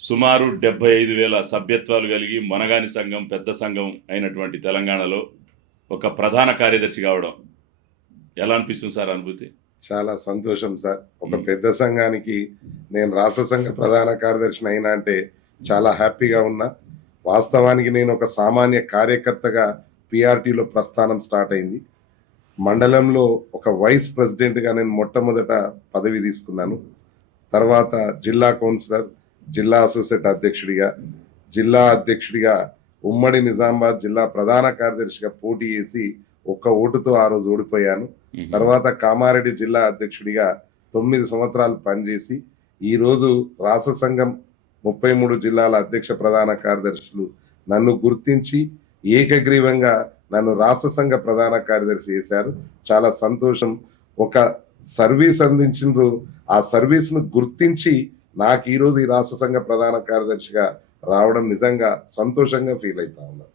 సుమారు 75,000 సభ్యత్వాలు కలిగి మనగాని సంఘం పెద్ద సంఘం అయినటువంటి తెలంగాణలో ఒక ప్రధాన కార్యదర్శి కావడం ఎలా అనిపిస్తుంది సార్ అనుభూతి? చాలా సంతోషం సార్. ఒక హ్మ్. పెద్ద సంఘానికి నేను రాష్ట్ర సంఘ ప్రధాన కార్యదర్శిని అయినా అంటే చాలా హ్యాపీగా ఉన్నా. వాస్తవానికి నేను ఒక సామాన్య కార్యకర్తగా పీఆర్టీలో ప్రస్థానం స్టార్ట్ అయింది. మండలంలో ఒక వైస్ ప్రెసిడెంట్‌గా నేను మొట్టమొదట పదవి తీసుకున్నాను. తర్వాత జిల్లా కౌన్సిలర్, జిల్లా అసోసియేట్ అధ్యక్షుడిగా, జిల్లా అధ్యక్షుడిగా ఉమ్మడి నిజామాబాద్ జిల్లా ప్రధాన కార్యదర్శిగా పోటీ చేసి ఒక్క ఓటుతో ఆ రోజు ఓడిపోయాను. హుహు. తర్వాత కామారెడ్డి జిల్లా అధ్యక్షుడిగా 9 సంవత్సరాలు పనిచేసి ఈరోజు రాష్ట్ర సంఘం 33 జిల్లాల అధ్యక్ష ప్రధాన కార్యదర్శులు నన్ను గుర్తించి ఏకగ్రీవంగా నన్ను రాష్ట్ర సంఘ ప్రధాన కార్యదర్శి చేశారు. చాలా సంతోషం. ఒక సర్వీస్ అందించిండ్రు. ఆ సర్వీస్‌ను గుర్తించి నాకు ఈరోజు ఈ రాష్ట్ర సంఘ ప్రధాన కార్యదర్శిగా రావడం నిజంగా సంతోషంగా ఫీల్ అయితా ఉన్నాను.